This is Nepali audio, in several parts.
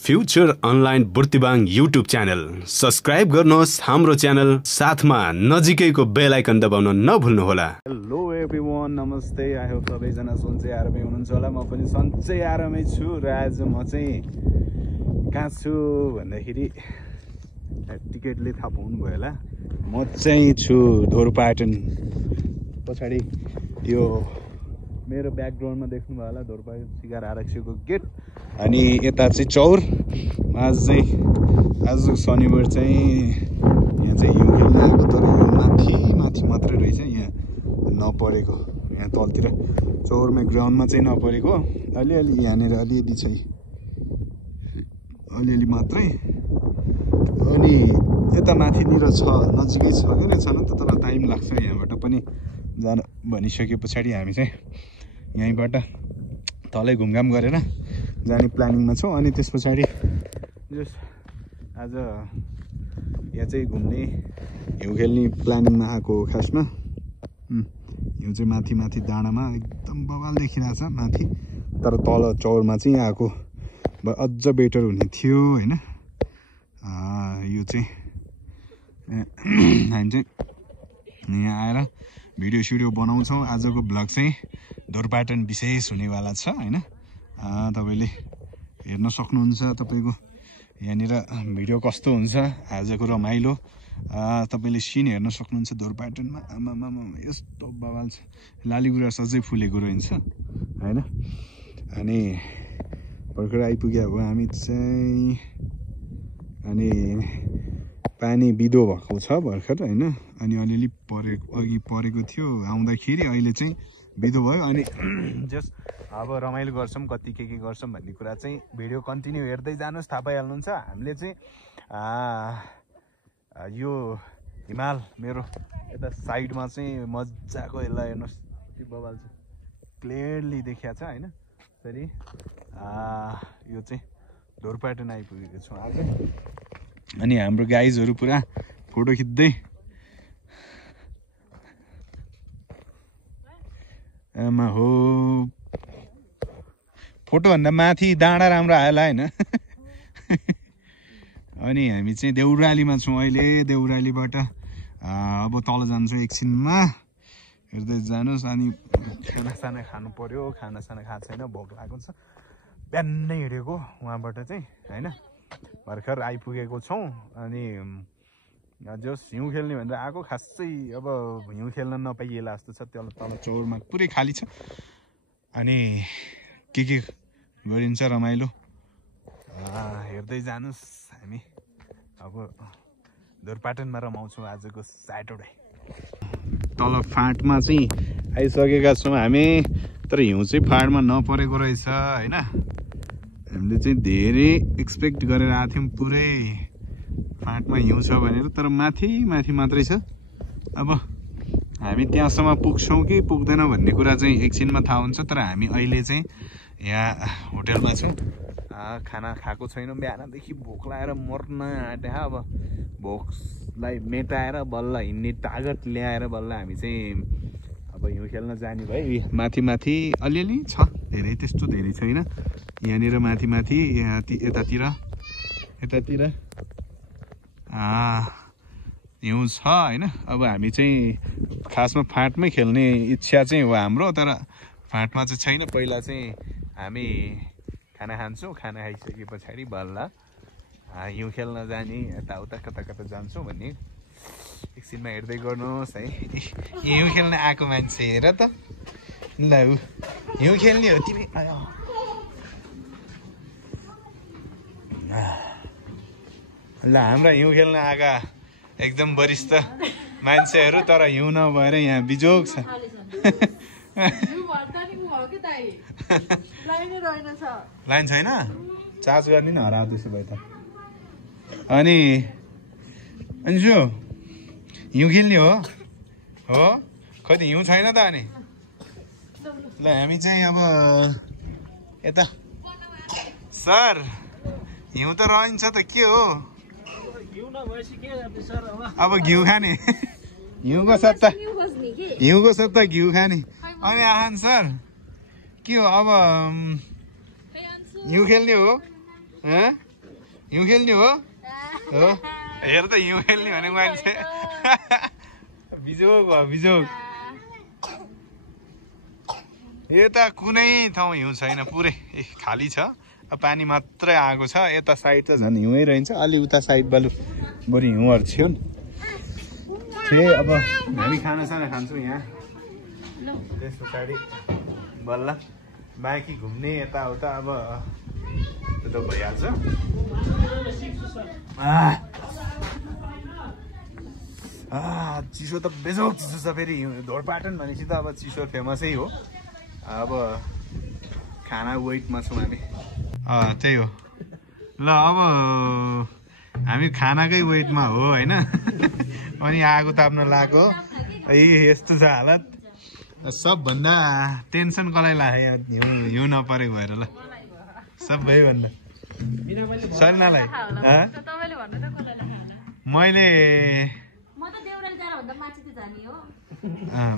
Future online Burtibang YouTube channel subscribe गर्नुहोस् हाम्रो च्यानल साथमा नजिकैको बेल आइकन दबाउन नभुल्नुहोला। हेलो एभ्रिवान, नमस्ते। आई होप सबैजना सन्चै आरामै हुनुहुन्छ होला। म पनि सन्चै आरामै छु र आज म चाहिँ कहाँ छु भन्दाखेरि टिकटले थाहा पाउनुभयो होला। म चाहिँ छु ढोरपाटन। पछाडि यो मेरो ब्याकग्राउन्डमा देख्नुभयो होला ढोरपाटन सिकार आरक्षको गेट। अनि यता चाहिँ चौर। आज शनिबार चाहिँ यहाँ चाहिँ हिउँ खेल्न आएको, तर माथि मात्रै रहेछ, यहाँ नपरेको। यहाँ तलतिर चौरमै ग्राउन्डमा चाहिँ नपरेको, अलिअलि यहाँनिर अलिअलि छ, अलिअलि मात्रै। अनि यता माथिनिर छ, नजिकै छ कि छैन त, तर टाइम लाग्छ यहाँबाट पनि जान भनिसके पछाडि हामी चाहिँ यहीँबाट तलै घुमघाम गरेर जाने प्लानिङमा छौँ। अनि त्यस पछाडि जस आज यहाँ चाहिँ घुम्ने हिउँ खेल्ने प्लानिङमा आएको हो खासमा। हिउँ चाहिँ माथि डाँडामा एकदम बवाल देखिरहेछ माथि, तर तल चौरमा चाहिँ आएको अझ बेटर हुने थियो होइन। यो चाहिँ हामी चाहिँ यहाँ आएर भिडियो सिडियो बनाउँछौँ। आजको भ्लग चाहिँ ढोरपाटन विशेष हुनेवाला छ होइन। तपाईँले हेर्न सक्नुहुन्छ, तपाईँको यहाँनिर भिडियो कस्तो हुन्छ आजको रमाइलो तपाईँले सिन हेर्न सक्नुहुन्छ ढोरपाटनमा। आमामा यस्तो बवाल छ, लालीगुराँस अझै फुलेको रहन्छ होइन। अनि भर्खर आइपुग्यो अब हामी चाहिँ। अनि पानी बिदो भएको छ भर्खर होइन। अनि अलिअलि अघि परेको थियो आउँदाखेरि, अहिले चाहिँ बिदो भयो। अनि जस अब रमाइलो गर्छौँ, कति के गर्छौँ भन्ने कुरा चाहिँ भिडियो कन्टिन्यू हेर्दै जानुहोस्, थाहा पाइहाल्नुहुन्छ। हामीले चाहिँ यो हिमाल मेरो यता साइडमा चाहिँ मजाको यसलाई हेर्नुहोस्, के बवाल छ, क्लियरली देखिया छ होइन। फेरि यो चाहिँ ढोरपाटन आइपुगेको छौँ आज। अनि हाम्रो गाइजहरू पुरा फोटो खिच्दै, आमा हो फोटोभन्दा माथि डाँडा राम्रो आएला होइन। अनि हामी चाहिँ देउरालीमा छौँ अहिले। देउरालीबाट अब तल जान्छौँ एकछिनमा, हेर्दै जानुहोस्। अनि खानासाना खानु पर्यो, खानासाना खाएको छैन, भोक लागेको छ। बिहानै हिँडेको उहाँबाट चाहिँ होइन, भर्खर आइपुगेको छौँ। अनि जस हिउँ खेल्ने भनेर आएको, खासै अब हिउँ खेल्न नपाइएला जस्तो छ। तल चौरमा पुरै खाली छ। अनि के गरिन्छ रमाइलो हेर्दै जानुहोस्। हामी अब ढोरपाटनमा रमाउँछौँ आजको स्याटरडे। तल फाँटमा चाहिँ आइसकेका छौँ हामी, तर हिउँ चाहिँ फाँटमा नपरेको रहेछ होइन। हामीले चाहिँ धेरै एक्सपेक्ट गरेर आएको थियौँ पुरै फाँटमा हिउँ छ भनेर, तर माथि मात्रै छ। अब हामी त्यहाँसम्म पुग्छौँ कि पुग्दैन भन्ने कुरा चाहिँ एकछिनमा थाहा हुन्छ। तर हामी अहिले चाहिँ यहाँ होटेलमा छौँ, खाना खाएको छैनौँ। बिहानदेखि भोक लागेर मर्न आँटे। अब भोकलाई मेटाएर बल्ल हिँड्ने तागत ल्याएर बल्ल हामी चाहिँ अब हिउँ खेल्न जाने भयो। माथि अलिअलि छ, धेरै त्यस्तो धेरै छैन। यहाँनिर माथि यतातिर हिउँ छ होइन। अब हामी चाहिँ खासमा फाँटमै खेल्ने इच्छा चाहिँ हो हाम्रो, तर फाँटमा चाहिँ छैन। पहिला चाहिँ हामी खाना खान्छौँ, खाना खाइसके पछाडि बल्ल हिउँ खेल्न जाने, यताउता कता जान्छौँ भन्ने एकछिनमा हेर्दै गर्नुहोस् है। हिउँ खेल्न आएको मान्छे हेर त, ल हिउँ खेल्ने हो तिमी। ल हाम्रा हिउँ खेल्न आएका एकदम वरिष्ठ मान्छेहरू, तर हिउँ नभएर यहाँ बिजोग छ। लाइन छैन, चार्ज गर्ने न हराउ त्यसो भए त। अनि जो हिउँ खेल्ने हो खै त हिउँ छैन त। अनि ल हामी चाहिँ अब यता सर हिउँ त रहन्छ त के हो, अब घिउ खाने हिउँको सट्टा घिउ खाने। अनि आहान सर के हो अब हिउँ खेल्ने हो हिउँ खेल्ने हो हेर त हिउँ खेल्ने भने मान्छे बिजोग भयो बिजोग यता कुनै ठाउँ हिउँ छैन पुरै खाली छ पानी मात्रै आएको छ यता साइड त झन् हिउँै रहन्छ अलि उता साइड बरु हिउँहरू थियो अब हामी खानासाना खान्छौँ यहाँ त्यस पछाडि बल्ल बाँकी घुम्ने यताउता अब त्यो त भइहाल्छ चिसो त बेजोग चिसो छ फेरि ढोरपाटन भनेपछि त अब चिसो फेमसै हो अब खाना वेटमा छौँ हामी त्यही हो ल अब हामी खानाकै वेटमा हो होइन अनि आगो ताप्न लाग्यो यस्तो छ हालत सबभन्दा टेन्सन कसलाई लाग्यो हिउँ नपरेको भएर ल सबैभन्दा सरिनालाई मैले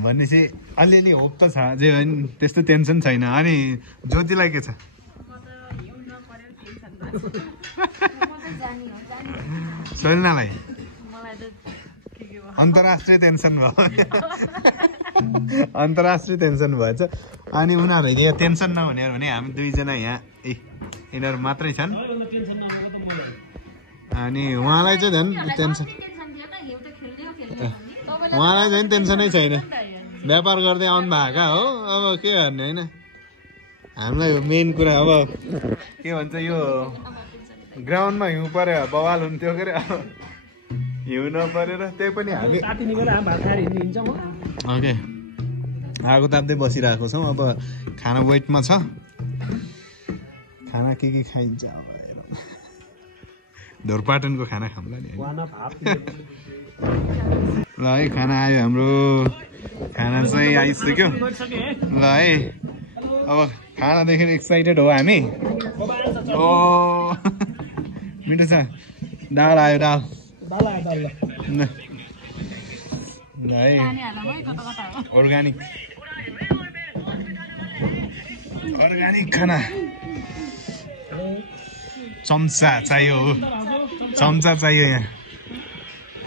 भनेपछि अलिअलि होप त छ जे होइन त्यस्तो टेन्सन छैन अनि ज्योतिलाई के छ सरिनालाई अन्तर्राष्ट्रिय टेन्सन भयो अन्तर्राष्ट्रिय टेन्सन भएछ अनि उनीहरू यहाँ टेन्सन नहुने भने हामी दुईजना यहाँ यिनीहरू मात्रै छन् अनि उहाँलाई चाहिँ झन् टेन्सन उहाँलाई चाहिँ टेन्सनै छैन व्यापार गर्दै आउनु भएका हो अब के गर्ने होइन हामीलाई मेन कुरा अब के भन्छ यो ग्राउन्डमा हिउँ पऱ्यो बवाल हुन्थ्यो के अरे हिउँ नपरेर त्यही पनि हामी ओके आगो ताप्दै बसिरहेको छौँ अब खाना वेटमा छ खाना के खाइन्छ अब ढोरपाटनको खाना खाउँला नि ल है खाना आयो हाम्रो खाना चाहिँ आइसक्यो ल है अब खानादेखि एक्साइटेड हो हामी ओ मिठो छ दाल आयो दाल ल है अर्ग्यानिक खाना चम्चा चाहियो हो चम्चा चाहियो यहाँ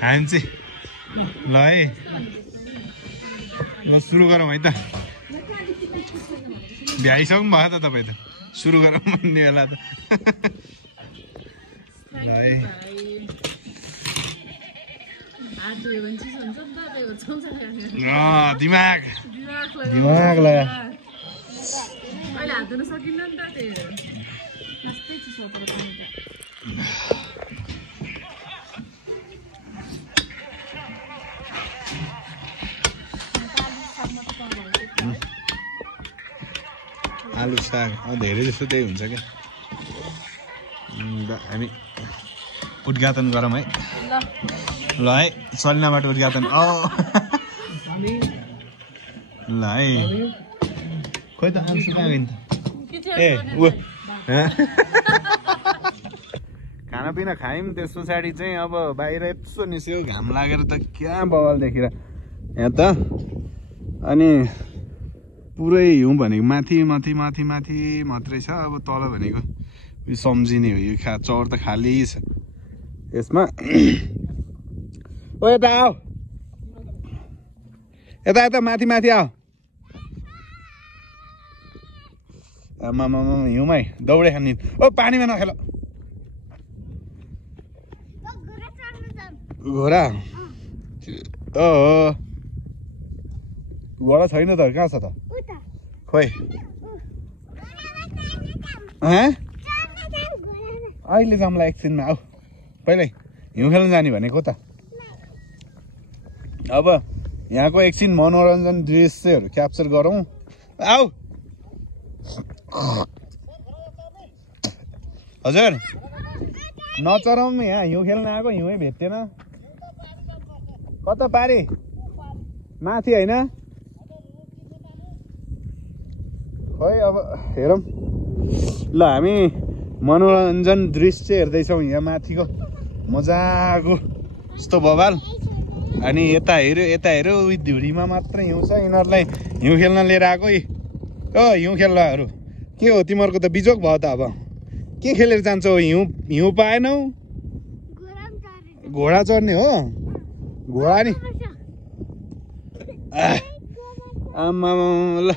हामी चाहिँ ल है ल सुरु गरौँ है त भ्याइसक्नु भयो त तपाईँ त सुरु गरौँ भन्ने बेला त ल है दिमाग लगा आलु साग धेरै जस्तो त्यही हुन्छ क्या हामी उद्घाटन गरौँ है ल है सलिनाबाट उद्घाटन ल है खोइ त आलु सुकाएको नि त ए ऊ खानापिना खायौँ त्यस पछाडि चाहिँ अब बाहिर यसो निस्क्यो घाम लागेर त क्या बवाल देखेर यहाँ त अनि पुरै हिउँ भनेको माथि माथि माथि माथि मात्रै छ अब तल भनेको उयो सम्झिने हो यो चौर त खाली छ यसमा ओ यता आऊ यता यता माथि माथि आऊ आमा हिउँमै दौडे खाने ओ पानीमा नखेल घोडा घोडा छैन त कहाँ छ त खोइ अहिले जाउँला एकछिनमा आऊ पहिल्यै हिउँ खेल्न जाने भनेको त अब यहाँको एकछिन मनोरञ्जन दृश्यहरू क्याप्चर गरौँ आऊ हजुर नचराउँ यहाँ हिउँ खेल्न आएको हिउँै भेट्टेन कता पारी माथि होइन खोइ अब हेरौँ ल हामी मनोरञ्जन दृश्य हेर्दैछौँ यहाँ माथिको मजाको यस्तो बवाल अनि यता हेऱ्यो उयो धुरीमा मात्र हिउँ छ यिनीहरूलाई हिउँ खेल्न लिएर आएको हिउँ खेल्लाहरू के हो तिमीहरूको त बिजोक भयो त अब के खेलेर जान्छौ हिउँ पाएनौ घोडा चढ्ने हो घोडा नि आमा ल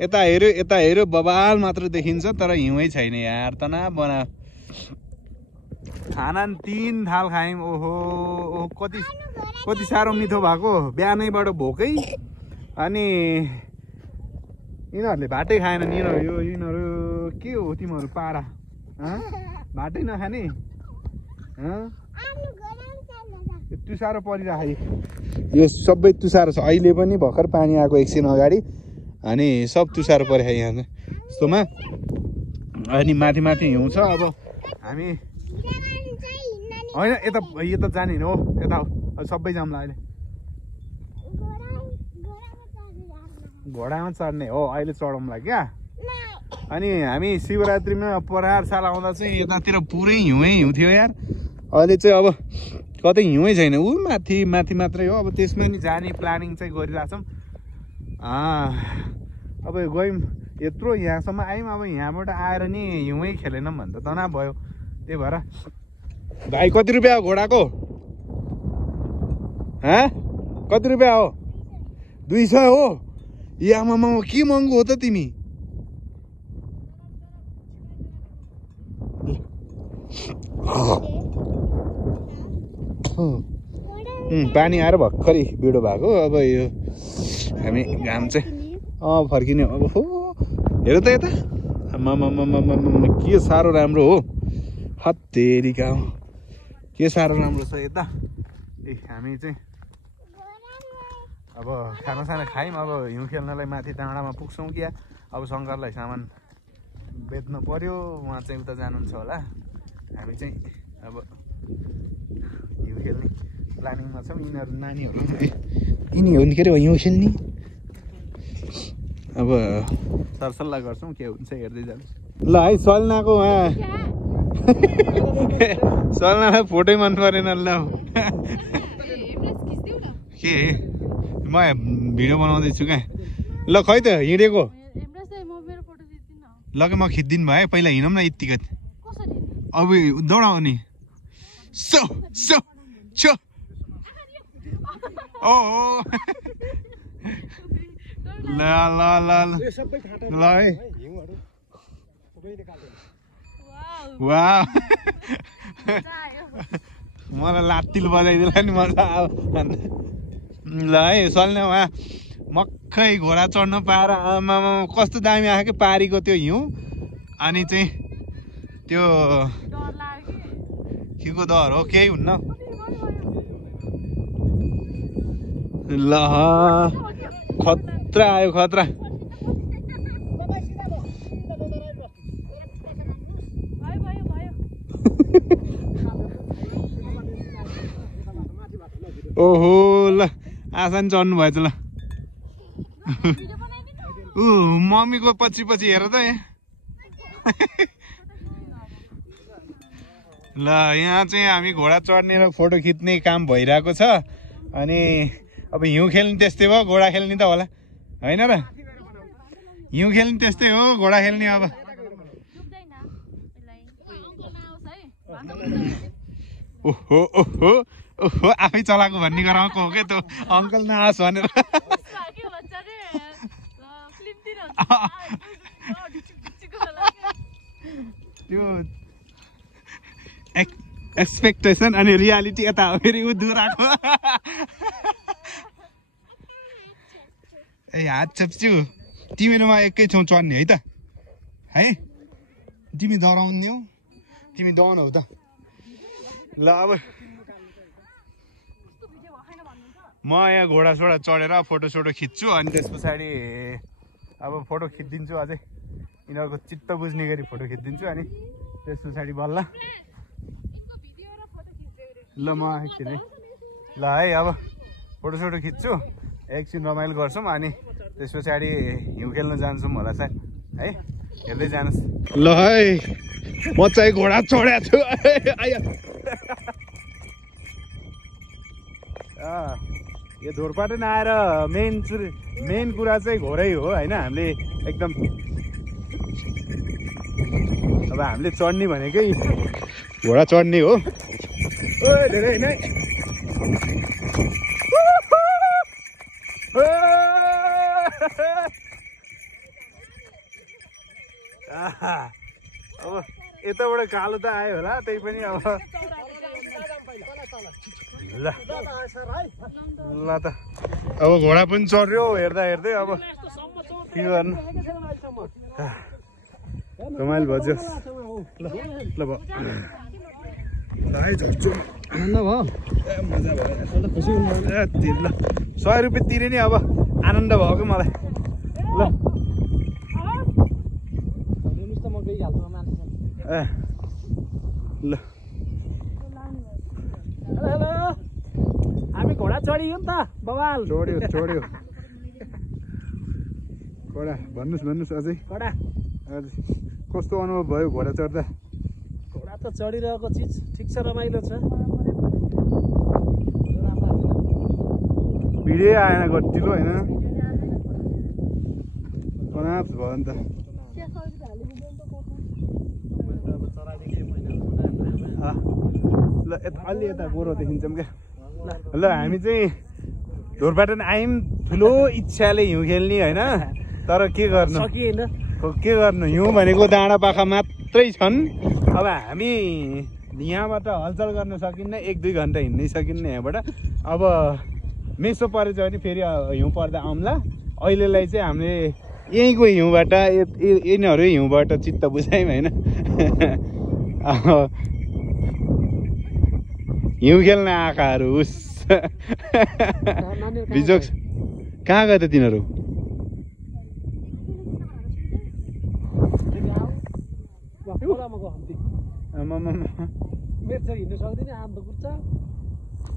यता हेऱ्यो बबाल मात्र देखिन्छ तर हिउँै छैन यार तना बना खाना 3 थाल खायौँ ओहो कति साह्रो मिठो भएको बिहानैबाट भोकै अनि यिनीहरूले भातै खाएन यिनीहरू के हो तिमीहरू पारा भातै नखाने तुसारो परिरहेको यो सबै तुसारो छ अहिले पनि भर्खर पानी आएको एकछिन अगाडि अनि सब तुसारो परिरहेको यहाँ यस्तोमा अनि माथि हिउँ छ अब हामी होइन यता जाने हो यता सबै जाउँला अहिले घोडामा चढ्ने हो अहिले चढौँला क्या अनि हामी शिवरात्रिमा परार साल आउँदा चाहिँ यतातिर पुरै हिउँ थियो यार अहिले चाहिँ अब कतै हिउँै छैन ऊ माथि मात्रै हो अब त्यसमा नि जाने प्लानिङ चाहिँ गरिरहेछौँ अब गयौँ यत्रो यहाँसम्म आयौँ अब यहाँबाट आएर नि हिउँै खेलेनौँ भने त तनाव भयो त्यही भएर भाइ कति रुपियाँ हो घोडाको कति रुपियाँ हो 200 हो आमामा के महँगो हो त तिमी पानी आएर भर्खरै बिडो भएको अब यो हामी घाम चाहिँ फर्किने अब हो हेर त यता आमामा के साह्रो राम्रो हो हत्तेरी गाउँ के साह्रो राम्रो छ यता हामी चाहिँ अब खानासाना खायौँ अब हिउँ खेल्नलाई माथि डाँडामा पुग्छौँ क्या अब शङ्करलाई सामान बेच्नु पर्यो उहाँ चाहिँ उता जानुहुन्छ होला हामी चाहिँ अब हिउँ खेल्ने प्लानिङमा छौँ यिनीहरू नानीहरू यिनी हो नि के अरे हिउँ खेल्ने अब सरसल्लाह गर्छौँ के हुन्छ हेर्दै जान्छ ल है सल्नाको उहाँ सल्नाको फोटै मन परेन ल के म भिडियो बनाउँदैछु क्या ल खै त हिँडेको ल म खिच्दिनु भयो पहिला हिँडौँ न यत्तिकै अब दौडाऊ नि सो सो छो ओ ल ल ल ल है वाह मलाई लात्तिल बजाइदिएला नि मजा आयो ल है चल्ने उहाँ मक्खै घोडा चढ्न पाएर आमामा कस्तो दामी आयो कि पारीको त्यो हिउँ अनि चाहिँ त्यो केको डर हो केही हुन्न ल खतरा आयो खतरा ओहो ल आसान चढ्नु भएछ ल मम्मीको पछि हेर त ल यहाँ चाहिँ हामी घोडा चढ्ने र फोटो खिच्ने काम भइरहेको छ अनि अब हिउँ खेल्ने त्यस्तै भयो घोडा खेल्ने त होला होइन र हिउँ खेल्ने त्यस्तै हो घोडा खेल्ने अब ओहो ओहो ओहो आफै चलाएको भन्ने गराएको हो क्या त्यो अङ्कल नआस भनेर त्यो एक्सपेक्टेसन अनि रियालिटी यता फेरि उ दुराको ए हात छेप्छु तिमीहरूमा एकै ठाउँ चढ्ने है त है तिमी डराउने हो तिमी डराउनु हौ त ल अब म यहाँ घोडासोडा चढेर फोटोसोटो खिच्छु अनि त्यस पछाडि अब फोटो खिचिदिन्छु अझै यिनीहरूको चित्त बुझ्ने गरी फोटो खिचिदिन्छु अनि त्यस पछाडि बल्ल ल म एकछिन ल है अब फोटोसोटो खिच्छु एकछिन रमाइलो गर्छौँ अनि त्यस पछाडि हिउँ खेल्न जान्छौँ होला सायद है हेर्दै जानुहोस् ल है म चाहिँ घोडा चढेको छु यो ढोरपाटन आएर मेन कुरा चाहिँ घोरै हो होइन। हामीले एकदम अब हामीले चढ्ने भनेकै घोडा चढ्ने हो। ओए धेरै होइन अब यताबाट कालो त आयो होला, त्यही पनि अब ल ल त अब घोडा पनि चढ्यो हेर्दा हेर्दै। अब के गर्नु, रमाइलो भयो। ल ल भयो झर्छु आनन्द भयो, मजा भयो खुसी ल 100 रुपियाँ तिरे नि अब आनन्द भयो कि मलाई। ल ल हेलो हामी घोडा चढियो नि त बवाल। चढ्यो घोडा भन्नुहोस् अझै घोडा कस्तो अनुभव भयो घोडा चढ्दा? घोडा त चढिरहेको चिज ठिक छ, रमाइलो छ। भिडियो आएन गट्टिलो होइन, कनाप्स भयो नि त। ल अलि यता गोरो देखिन्छौँ क्या। ल हामी चाहिँ ढोरपाटन आयौँ ठुलो इच्छाले हिउँ खेल्ने होइन, तर के गर्नु हिउँ भनेको डाँडा पाखा मात्रै छन्। अब हामी यहाँबाट हलचल गर्न सकिन्न, 1-2 घन्टा हिँड्नै सकिन्न यहाँबाट। अब मेसो परेछ भने फेरि हिउँ पर्दा आउँला। अहिलेलाई चाहिँ हामीले यहीँको हिउँबाट यिनीहरू हिउँबाट चित्त बुझायौँ होइन। हिउँ खेल्न आँखाहरू उस बिजोक कहाँ गयो त तिनीहरू?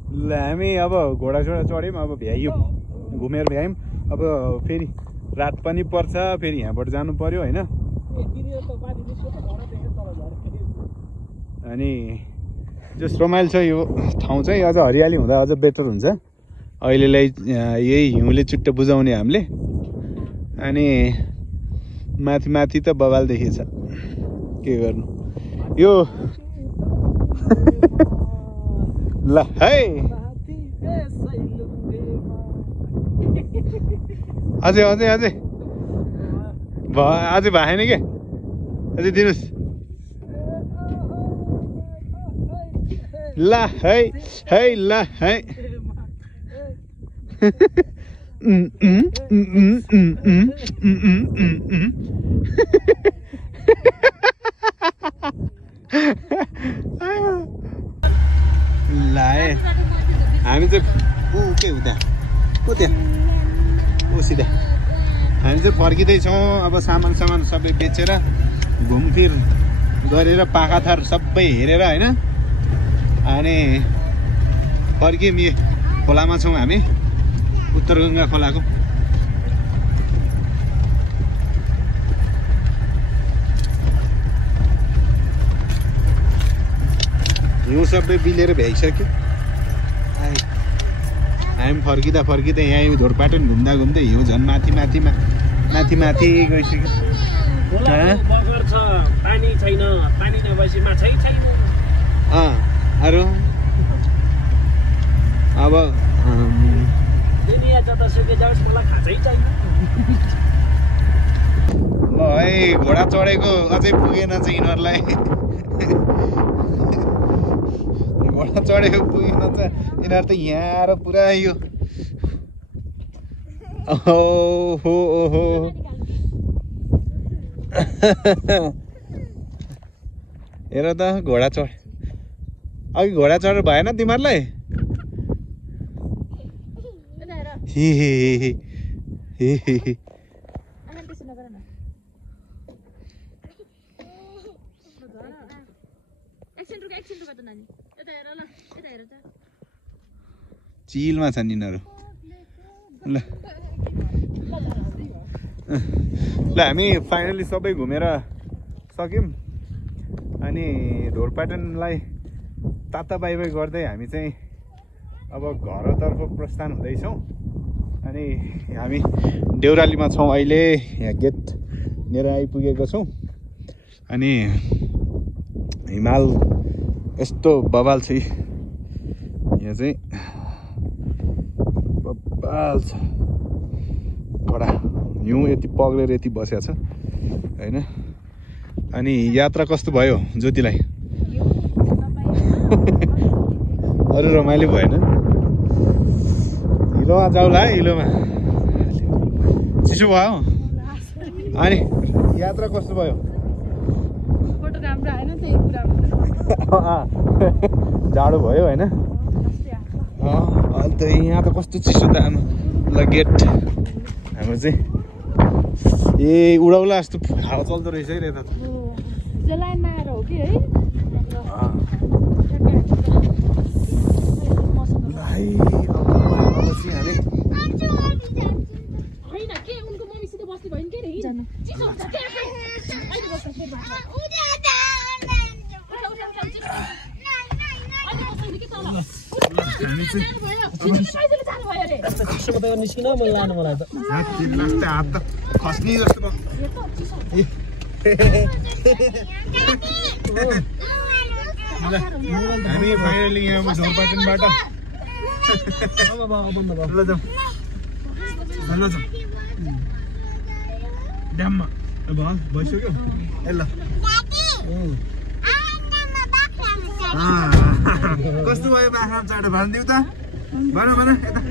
ल हामी अब घोडा चढ्यौँ, अब भ्यायौँ, घुमेर भ्यायौँ। अब फेरि रात पनि पर्छ, फेरि यहाँबाट जानु पर्यो होइन। अनि जस रमाइलो छ यो ठाउँ चाहिँ, अझ हरियाली हुँदा अझ बेटर हुन्छ। अहिलेलाई यही हिउँले चुट्ट बुझाउने हामीले। अनि माथि त बवाल देखिएछ, के गर्नु यो। ल है अझै भएन के, अझै दिनुहोस्। ल है ल है लाए हामी चाहिँ के हुँदा को त्यहाँ सिधा हामी चाहिँ फर्किँदैछौँ। अब सामान सबै बेचेर घुमफिर गरेर पाखाथार सबै हेरेर होइन। अनि फर्कियौँ, यो खोलामा छौँ हामी, उत्तरगङ्गा खोलाको। हिउँ सबै बिलेर भ्याइसक्यो। हामी फर्किँदा यहाँ ढोरपाटन घुम्दा हिउँ झन् माथि गइसक्यो। पानी छैन, पानी नभएपछि माछै छैन। अरू अब दुनियाँ जतासुकै जाओस् मलाई खाँचै छैन। ल है घोडा चढेको अझै पुगेन चाहिँ यिनीहरूलाई। घोडा चढेको पुगेन त यिनीहरू त यहाँ आएर पुरा यो ओहो हेर त घोडा चढ। अघि घोडा चढेर भएन तिमीहरूलाई? चिलमा छन् यिनीहरू। ल हामी फाइनली सबै घुमेर सक्यौँ। अनि ढोरपाटनलाई ताता बाई गर्दै हामी चाहिँ अब घरतर्फ प्रस्थान हुँदैछौँ अनि हामी देउरालीमा छौँ अहिले यहाँ गेटनेर आइपुगेको छौँ अनि हिमाल यस्तो बबाल छ यहाँ चाहिँ बबाल छ कडा हिउँ यति पग्लेर यति बसेको छ हैन अनि यात्रा कस्तो भयो ज्योतिलाई अरू रमाइलो भएन हिलोमा जाउला है हिलोमा चिसो भयो अनि यात्रा कस्तो भयो जाडो भयो होइन अन्त यहाँ त कस्तो चिसो त आमा ल गेट हाम्रो चाहिँ ए उडाउला जस्तो हावा चल्दो रहेछ है यता त निस्किन मन लानु मलाई त हात त खस्ने जस्तो हामी फाइनली यहाँ झोरपाटनबाट ड्याममा भइसक्यो ए ल कस्तो भयो बाख्राम चढेर भनिदिउ त भन यता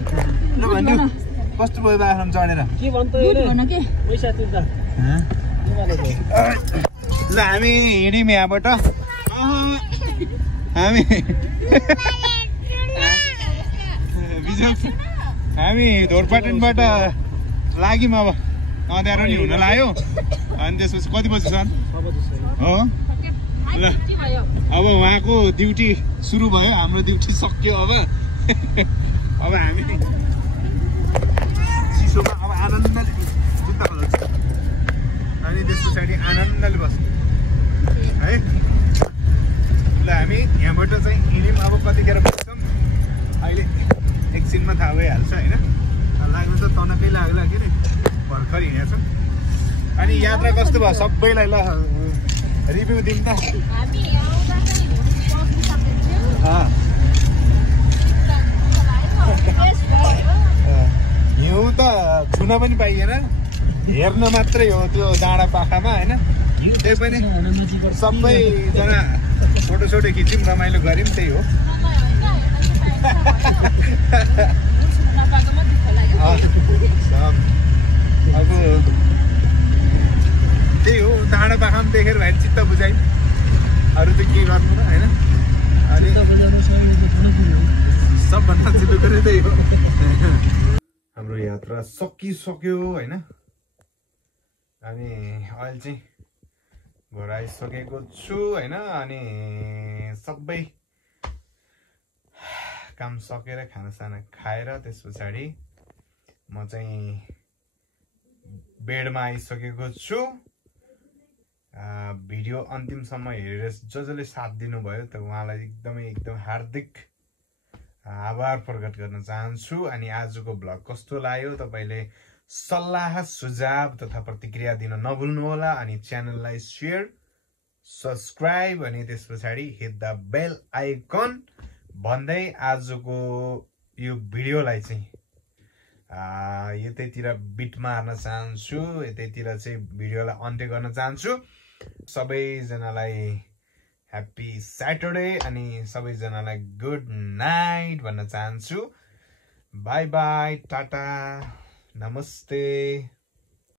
ल भनिदिउ कस्तो भयो बाख्राम चढेर के भन्छ पैसा तिर्दा ल हामी हिँड्यौँ यहाँबाट हामी हामी धोरपाटनबाट लाग्यौँ अब अँध्यारो नि हुन लाग्यो अनि त्यसपछि कति बजी छन् हो ल अब उहाँको ड्युटी सुरु भयो हाम्रो ड्युटी सक्यो अब अब हामी चिसोमा अब आनन्दले जुत्ता खोल्छ अनि त्यस पछाडि आनन्दले बस्छ है ल हामी यहाँबाट चाहिँ हिँड्यौँ अब कतिखेर पुग्छौँ अहिले एकछिनमा थाहा भइहाल्छ होइन लाग्नु त तनकै लाग्ला कि नि भर्खर हिँडेको छ अनि यात्रा कस्तो भयो सबैलाई ल रिभ्यू दिउँ त हिउँ त छुन पनि पाइएन हेर्न मात्रै हो त्यो डाँडा पाखामा होइन त्यही पनि सबैजना फोटोसोटो खिच्यौँ रमाइलो गऱ्यौँ त्यही हो अब त्यही हो डाँडा पाखामा देखेर भाइ चित्त बुझाइ अरू त के गर्नु र होइन अनि सबभन्दा छिटो पनि त्यही हो हाम्रो यात्रा सकिसक्यो होइन अनि अहिले चाहिँ घर आइसकेको छु होइन अनि सबै काम सकेर खानासाना खाएर त्यस पछाडि म चाहिँ बेडमा आइसकेको छु भिडियो अन्तिमसम्म हेरेर जसले साथ दिनुभयो त उहाँलाई एकदम हार्दिक आभार प्रकट गर्न चाहन्छु अनि आजको भ्लग कस्तो लाग्यो तपाईले सल्लाह सुझाव तथा प्रतिक्रिया दिन नभुल्नुहोला अनि च्यानललाई शेयर सब्स्क्राइब अनि त्यसपछि हिट द बेल आइकन भन्दै आजको यो भिडियोलाई चाहिँ यतैतिर बिट मार्न चाहन्छु यतैतिर चाहिँ भिडियोलाई अन्त्य गर्न चाहन्छु सबैजनालाई ह्याप्पी स्याटरडे अनि सबैजनालाई गुड नाइट भन्न चाहन्छु बाई बाई टाटा नमस्ते